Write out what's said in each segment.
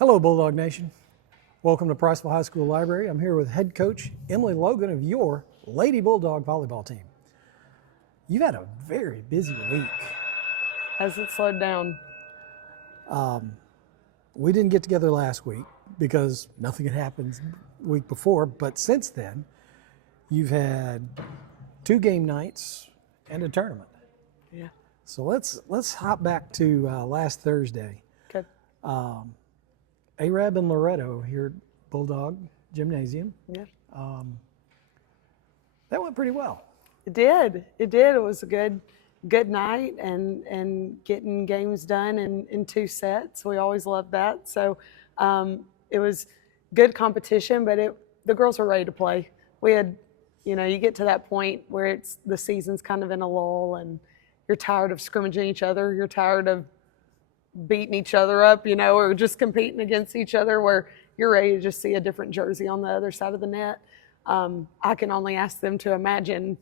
Hello, Bulldog Nation. Welcome to Priceville High School Library. I'm here with head coach Emily Logan of your Lady Bulldog Volleyball team. You've had a very busy week. Has it slowed down? We didn't get together last week because nothing had happened the week before, but since then, you've had 2 game nights and a tournament. Yeah. So let's hop back to last Thursday. Okay. Arab and Loretto here at Bulldog Gymnasium. Yeah. That went pretty well. It did. It was a good night and getting games done in 2 sets. We always love that. So it was good competition, but the girls were ready to play. We had, you get to that point where the season's kind of in a lull and you're tired of scrimmaging each other. You're tired of beating each other up, or just competing against each other, where you're ready to just see a different jersey on the other side of the net. I can only ask them to imagine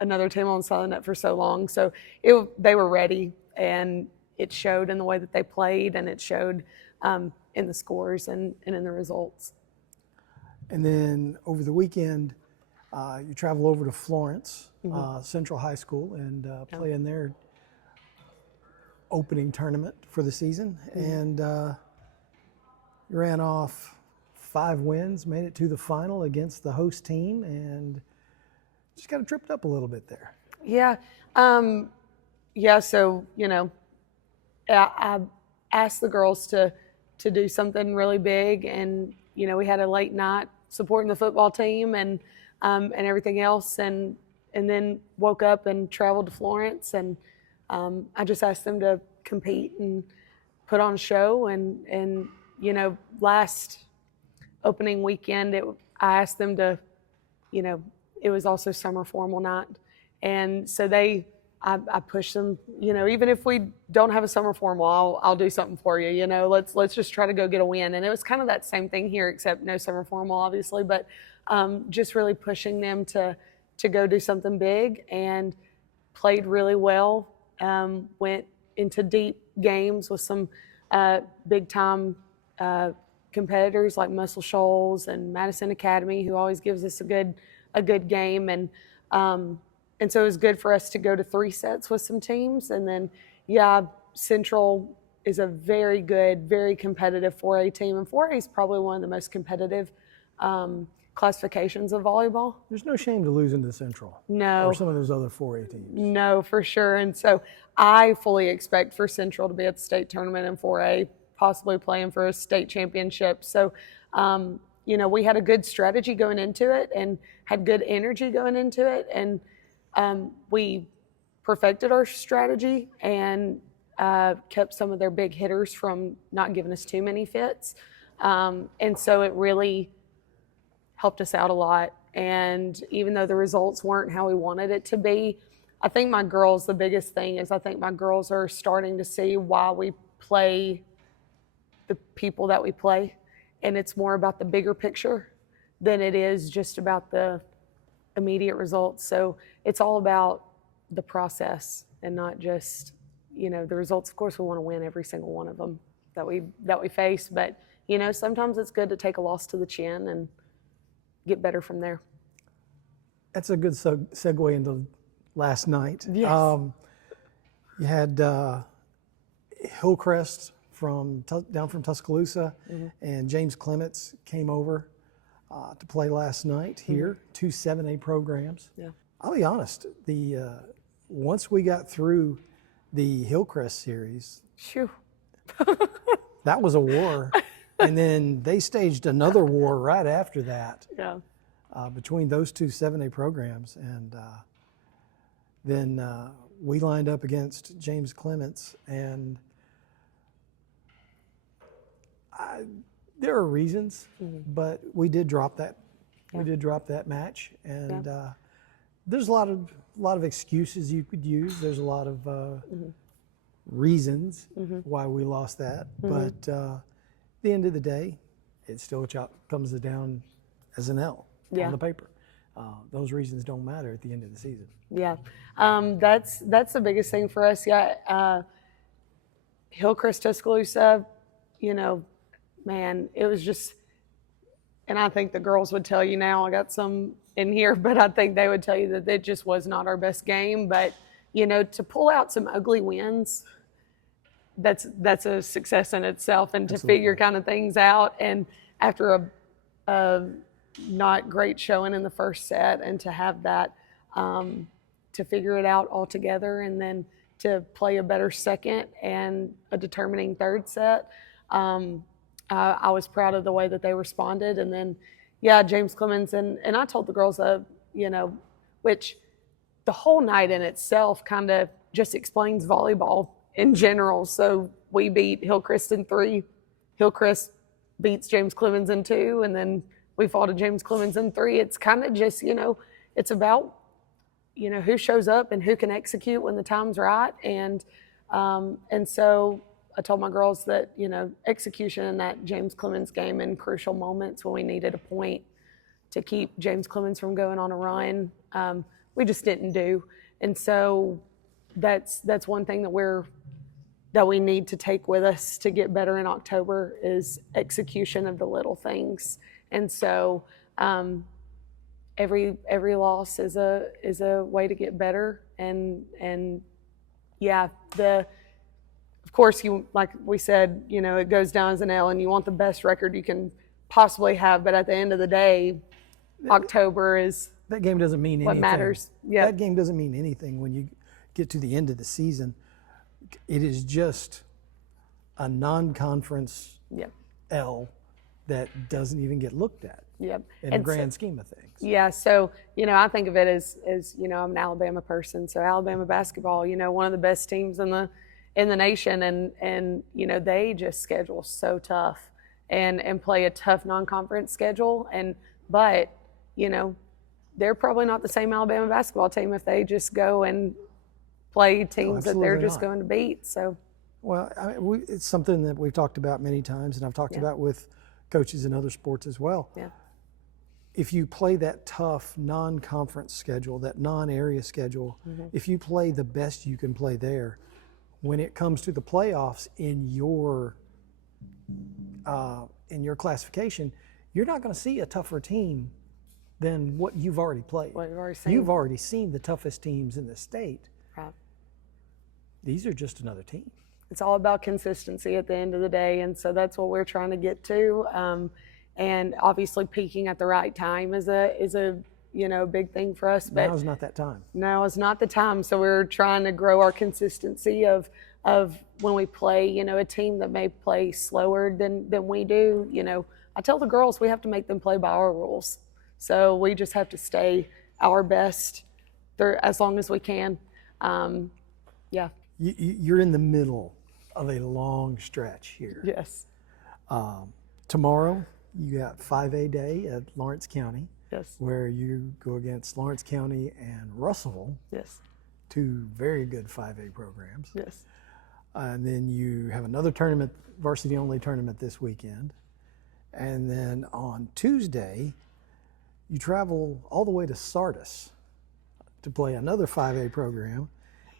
another team on the side of the net for so long. So they were ready, and it showed in the way that they played, and it showed in the scores and in the results. And then over the weekend, you travel over to Florence Central High School and play in their opening tournament for the season. And you ran off 5 wins, made it to the final against the host team, and just got tripped up a little bit there. Yeah. So, I asked the girls to do something really big, and, we had a late night supporting the football team and everything else, and then woke up and traveled to Florence, and I just asked them to compete and put on a show, and last opening weekend, I asked them to, it was also summer formal night, and so I pushed them, even if we don't have a summer formal, I'll do something for you, let's just try to go get a win. And it was kind of that same thing here, except no summer formal, obviously, but just really pushing them to go do something big, and played really well. Went into deep games with some big time competitors like Muscle Shoals and Madison Academy, who always gives us a good game, and so it was good for us to go to 3 sets with some teams. And then Central is a very good, very competitive 4A team, and 4A is probably one of the most competitive classifications of volleyball. There's no shame to losing to Central. No. Or some of those other 4A teams. No, for sure. And so I fully expect for Central to be at the state tournament in 4A, possibly playing for a state championship. So, we had a good strategy going into it and had good energy going into it. And we perfected our strategy and kept some of their big hitters from not giving us too many fits. And so it really helped us out a lot. And even though the results weren't how we wanted it to be, I think the biggest thing is I think my girls are starting to see why we play the people that we play. And it's more about the bigger picture than it is just about the immediate results. So it's all about the process and not just, the results. Of course, we want to win every single one of them that we face. But, sometimes it's good to take a loss to the chin and get better from there. That's a good segue into last night. Yes. You had Hillcrest down from Tuscaloosa, and James Clements came over to play last night here. 2 7A programs. Yeah. I'll be honest. Once we got through the Hillcrest series, Phew. that was a war. And then they staged another war right after that. Yeah. Between those 2 7A programs. And then we lined up against James Clements, and there are reasons, but we did drop that. Yeah. We did drop that match, and there's a lot of excuses you could use. There's a lot of reasons why we lost that, but at the end of the day, it still comes down as an L on the paper. Those reasons don't matter at the end of the season. Yeah, that's the biggest thing for us. Yeah, Hillcrest, Tuscaloosa, man, it was just, and I think the girls would tell you now, I got some in here, but I think they would tell you that it just was not our best game. But, you know, to pull out some ugly wins, that's a success in itself, and to Absolutely. figure kind of things out. And after a not great showing in the first set, and to have that, to figure it out all together, and then to play a better second and a determining third set, I was proud of the way that they responded. And then, yeah, James Clemens, and I told the girls, you know, which the whole night in itself kind of just explains volleyball in general. So we beat Hillcrest in 3. Hillcrest beats James Clemens in 2, and then we fought a James Clemens in 3. It's kind of just, you know, it's about, you know, who shows up and who can execute when the time's right. And so I told my girls that, you know, execution in that James Clemens game in crucial moments when we needed a point to keep James Clemens from going on a run, we just didn't do. And so that's one thing that we need to take with us to get better in October, is execution of the little things. And so every loss is a way to get better. And yeah, of course, you, like we said, you know, it goes down as an L, and you want the best record you can possibly have. But at the end of the day, October is that game doesn't mean what anything. matters. Yeah, That game doesn't mean anything when you get to the end of the season. It is just a non-conference yep, L that doesn't even get looked at yep. in the grand scheme of things. Yeah, so, you know, I think of it as you know, I'm an Alabama person. So Alabama basketball, you know, one of the best teams in the nation, and you know, they just schedule so tough and play a tough non-conference schedule. But you know, they're probably not the same Alabama basketball team if they just go and play teams that they're just going to beat. So, well, it's something that we've talked about many times, and I've talked about with coaches in other sports as well. Yeah. If you play that tough non-conference schedule, that non-area schedule, if you play the best you can play there, when it comes to the playoffs in your classification, you're not going to see a tougher team than what you've already played. What you've already seen. You've already seen the toughest teams in the state. Right. These are just another team. It's all about consistency at the end of the day, and so that's what we're trying to get to. And obviously, peaking at the right time is a you know, big thing for us. But Now's not that time. now is not the time. So we're trying to grow our consistency of when we play, you know, a team that may play slower than we do. You know, I tell the girls we have to make them play by our rules. So we just have to stay our best as long as we can. Yeah. You're in the middle of a long stretch here. Yes. Tomorrow, you got 5A day at Lawrence County. Yes. Where you go against Lawrence County and Russellville, Yes. 2 very good 5A programs. Yes. And then you have another tournament, varsity-only tournament this weekend. And then on Tuesday, you travel all the way to Sardis to play another 5A program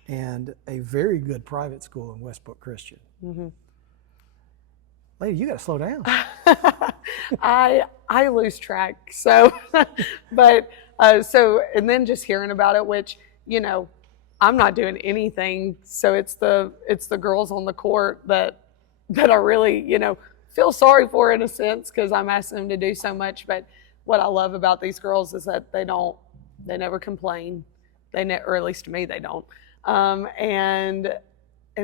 and a very good private school in Westbrook Christian. Mm-hmm. Lady, you got to slow down. I lose track. So, but and then just hearing about it, which, you know, I'm not doing anything. So it's the girls on the court that I really, you know, feel sorry for in a sense, because I'm asking them to do so much. But what I love about these girls is that they never complain. Or at least to me, they don't. And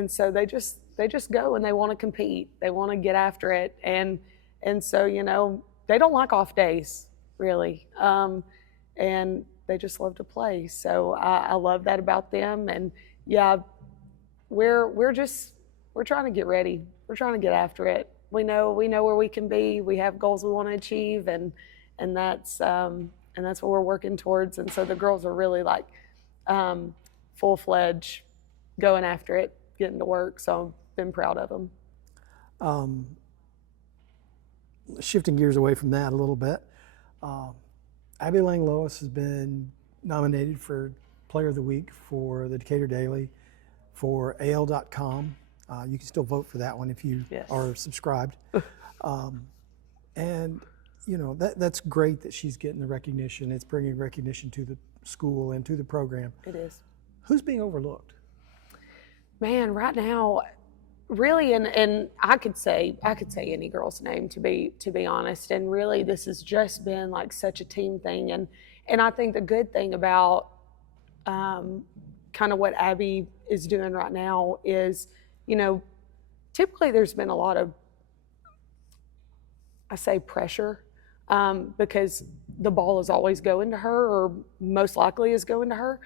so they just go and they want to compete. They want to get after it. And so, you know, they don't like off days, really. And they just love to play. So I love that about them. And yeah, we're trying to get ready. We're trying to get after it. We know where we can be. We have goals we want to achieve, and that's what we're working towards. And so the girls are really like full-fledged going after it, getting to work. So I've been proud of them. Shifting gears away from that a little bit, Abby Lang-Lois has been nominated for Player of the Week for the Decatur Daily, for AL.com, You can still vote for that one if you Yes. are subscribed. And you know, that's great that she's getting the recognition. It's bringing recognition to the school and to the program. It is. Who's being overlooked? Man, right now, really, and I could say any girl's name to be honest. And really, this has just been like such a team thing. And I think the good thing about kind of what Abby is doing right now is, you know, typically there's been a lot of, I say, pressure, because the ball is always going to her, or most likely is going to her.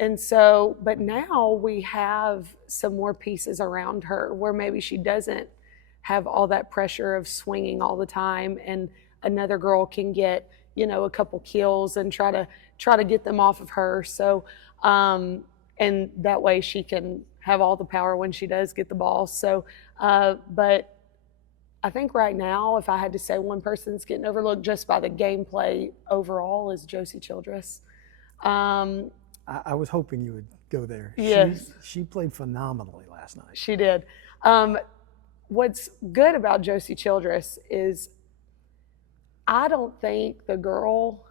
And so, but now we have some more pieces around her where maybe she doesn't have all that pressure of swinging all the time, and another girl can get, you know, a couple kills and try to get them off of her. So, and that way she can have all the power when she does get the ball. So, but I think right now, if I had to say one person's getting overlooked just by the gameplay overall, is Josie Childress. I was hoping you would go there. Yes. She played phenomenally last night. She did. What's good about Josie Childress is I don't think the girl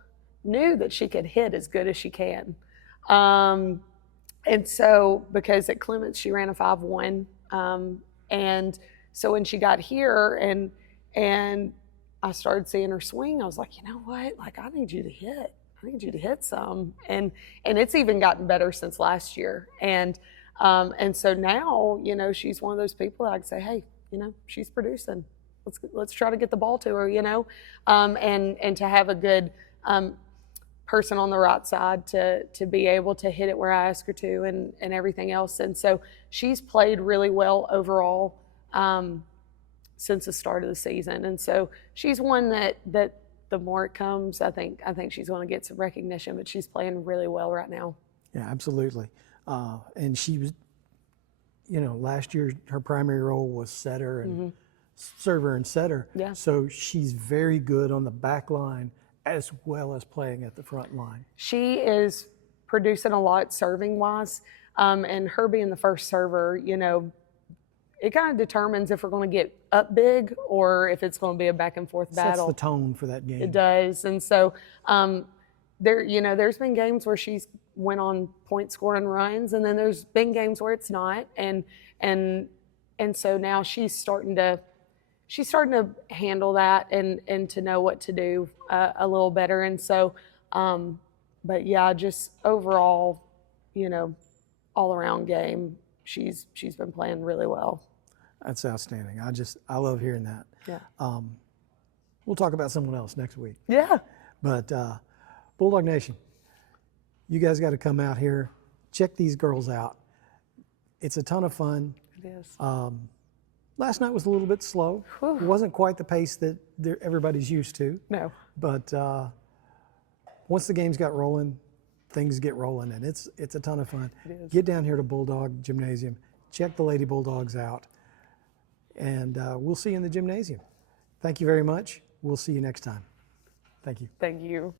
knew that she could hit as good as she can. And so, because at Clements she ran a 5.1, and so when she got here and I started seeing her swing, I was like, you know what? Like, I need you to hit. I need you to hit some. And it's even gotten better since last year. And so now, you know, she's one of those people that I can say, hey, you know, she's producing. Let's try to get the ball to her, you know, and to have a good person on the right side to be able to hit it where I ask her to, and everything else. And so she's played really well overall since the start of the season. And so she's one that the more it comes, I think she's going to get some recognition, but she's playing really well right now. Yeah, absolutely. And she was, you know, last year her primary role was setter and server and setter. Yeah. So she's very good on the back line as well as playing at the front line. She is producing a lot serving wise, and her being the first server, you know, it kind of determines if we're going to get up big or if it's going to be a back and forth battle. Sets the tone for that game. It does. And so there, you know, there's been games where she's went on point scoring runs, and then there's been games where it's not. And so now she's starting to handle that and to know what to do a little better. And so, but yeah, just overall, you know, all around game, she's been playing really well. That's outstanding. I love hearing that. Yeah. We'll talk about someone else next week. Yeah. But Bulldog Nation, you guys got to come out here, check these girls out. It's a ton of fun. It is. Last night was a little bit slow. Whew. It wasn't quite the pace that everybody's used to. No. But once the games got rolling, things get rolling, and it's a ton of fun. It is. Get down here to Bulldog Gymnasium, check the Lady Bulldogs out, and we'll see you in the gymnasium. Thank you very much. We'll see you next time. Thank you. Thank you.